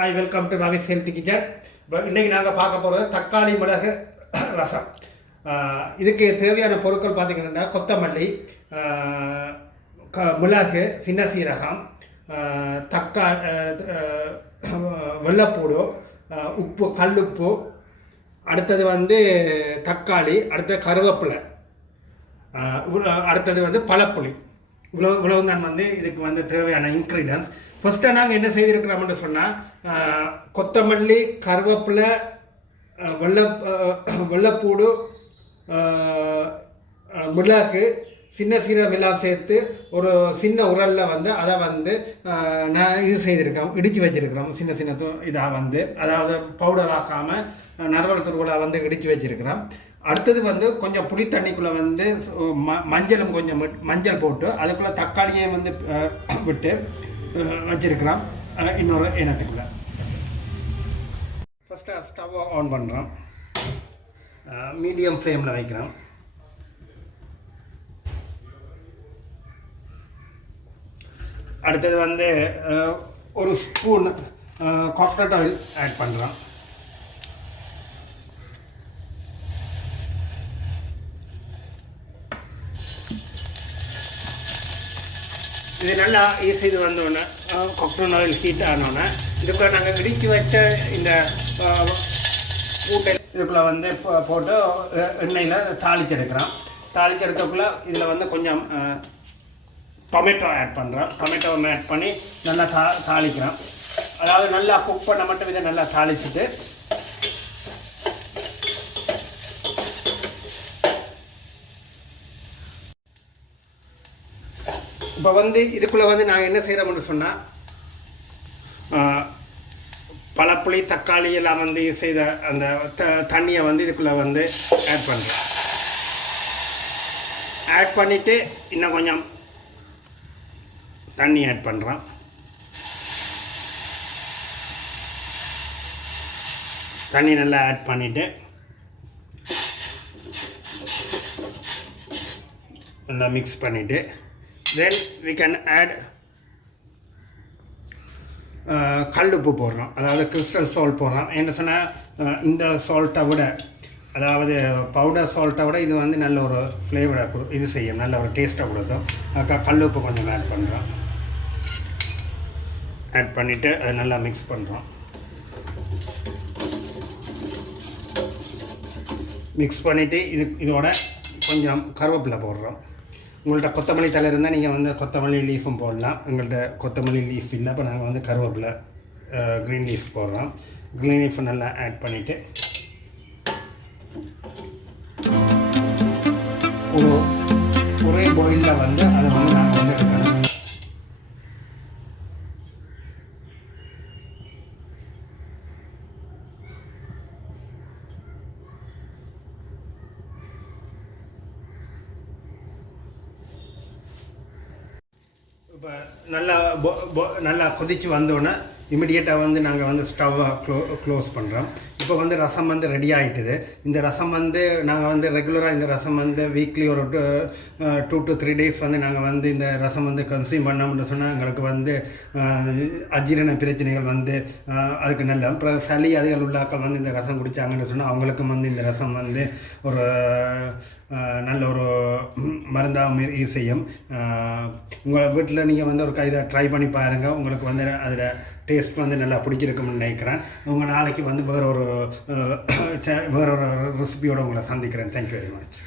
Hi welcome to Ravi's health kitchen இப்போ இன்றைக்கி நாங்கள் பார்க்க போகிறது தக்காளி மிளகு ரசம். இதுக்கு தேவையான பொருட்கள் பார்த்திங்கன்னா கொத்தமல்லி க மிளகு சின்ன சீரகம் தக்கா வெள்ளப்பூடு உப்பு கல்லுப்பு. அடுத்தது வந்து தக்காளி அடுத்தது கருவேப்பிலை. அடுத்தது வந்து பழப்புளி. இவ்வளோ இவ்வளவு தான் வந்து இதுக்கு வந்து தேவையான இன்க்ரீடியன்ஸ் ஃபஸ்ட்டாக நாங்கள் என்ன செய்திருக்கிறோம்னு சொன்னால் கொத்தமல்லி கருவேப்பிலை ஆஹ் வெள்ளை வெள்ளைப்பூடு மிளகு சின்ன சீரகம் விழா சேர்த்து ஒரு சின்ன உரலில் வந்து அதை வந்து நான் இது செய்திருக்கோம் இடித்து வச்சிருக்கிறோம். சின்ன சின்ன இதாக வந்து. அதாவது பவுடர் ஆக்காமல் நறுவல் துருவலாக வந்து இடித்து வச்சுருக்கிறோம். அடுத்தது வந்து கொஞ்சம் புளி தண்ணிக்குள்ளே வந்து ம மஞ்சளும் கொஞ்சம் மஞ்சள் போட்டு அதுக்குள்ளே தக்காளியை வந்து விட்டு வச்சிருக்கிறோம் இன்னொரு இனத்துக்குள்ளே. ஃபஸ்ட்டு ஸ்டவ்வை ஆன் பண்ணுறோம் மீடியம் ஃப்ளேமில் வைக்கிறோம். அடுத்தது வந்து ஒரு ஸ்பூன் காக்டட் ஆயில் ஆட் பண்ணுறோம் இது நல்லா ஈஸி இது வந்தோடனே கொக்கனட் ஆயில் ஹீட் ஆனோடனே இதுக்குள்ள நாங்கள் இடித்து வச்ச இந்த கூட்டை இதுக்குள்ளே வந்து போட்டு எண்ணெயில் தாளிச்செடுக்கிறோம் தாளிச்செடுக்கக்குள்ள இதில் வந்து கொஞ்சம் டொமேட்டோ ஆட் பண்ணுறோம் டொமேட்டோ ஆட் பண்ணி நல்லா தா தாளிக்கிறோம் அதாவது நல்லா குக் பண்ண மட்டும் இதை நல்லா தாளிச்சிட்டு இப்போ வந்து இதுக்குள்ளே வந்து நாங்கள் என்ன செய்கிறோம்னு சொன்னால் பழப்புளி தக்காளி எல்லாம் வந்து செய்த அந்த த தண்ணியை வந்து இதுக்குள்ளே வந்து ஆட் பண்ணுறோம் ஆட் பண்ணிவிட்டு இன்னும் கொஞ்சம் தண்ணி ஆட் பண்ணுறோம் தண்ணி நல்லா ஆட் பண்ணிவிட்டு நல்லா மிக்ஸ் பண்ணிவிட்டு then we can add uh, கல்லுப்பு போடுறோம். அதாவது கிறிஸ்டல் சால்ட் போடுறோம். என்ன சொன்னால் இந்த சால்ட்டை விட அதாவது பவுடர் சால்ட்டை விட இது வந்து நல்ல ஒரு ஃப்ளேவரை இது செய்யும். நல்ல ஒரு டேஸ்ட்டை கொடுக்கும். கல் கல்லுப்பு கொஞ்சம் ஆட் பண்ணுறோம் ஆட் பண்ணிவிட்டு அதை நல்லா மிக்ஸ் பண்ணுறோம் மிக்ஸ் பண்ணிவிட்டு இது இதோட கொஞ்சம் கருவேப்பிலை போடுறோம். உங்கள்கிட்ட கொத்தமல்லி தலை இருந்தால் நீங்கள் வந்து கொத்தமல்லி லீஃபும் போடலாம். எங்கள்கிட்ட கொத்தமல்லி லீஃப் இல்லை அப்போ நாங்கள் வந்து கருவேப்பிலை க்ரீன் லீஃப் போடுறோம் க்ரீன் லீஃப் நல்லா ஆட் பண்ணிவிட்டு ஒரு ஒரே பாயிலில் வந்து அதை வந்து நாங்கள் வந்து எடுக்கணும் இப்போ நல்லா நல்லா கொதித்து வந்தோடனே இமிடியேட்டாக வந்து நாங்கள் வந்து ஸ்டவ்வை க்ளோ க்ளோஸ் பண்ணுறோம் இப்போ வந்து ரசம் வந்து ரெடி ஆகிட்டுது இந்த ரசம் வந்து நாங்கள் வந்து ரெகுலராக இந்த ரசம் வந்து வீக்லி ஒரு டூ டு த்ரீ டேஸ் வந்து நாங்கள் வந்து இந்த ரசம் வந்து கன்சியூம் பண்ணோம்னு சொன்னால் எங்களுக்கு வந்து அஜீரண பிரச்சனைகள் வந்து அதுக்கு நல்ல அப்புறம் சளி அதிகள் உள்ளாக்கள் வந்து இந்த ரசம் குடித்தாங்கன்னு சொன்னால் அவங்களுக்கும் வந்து இந்த ரசம் வந்து ஒரு மருந்தா மாரி செய்யும் உங்கள் வீட்டில் நீங்கள் வந்து ஒரு கைதை ட்ரை பண்ணி பாருங்கள் உங்களுக்கு வந்து அதில் டேஸ்ட் வந்து நல்லா பிடிச்சிருக்கும்னு நினைக்கிறேன். உங்கள் நாளைக்கு வந்து வேற ஒரு வேற ஒரு ரெசிபியோடு உங்களை சந்திக்கிறேன். Thank you very much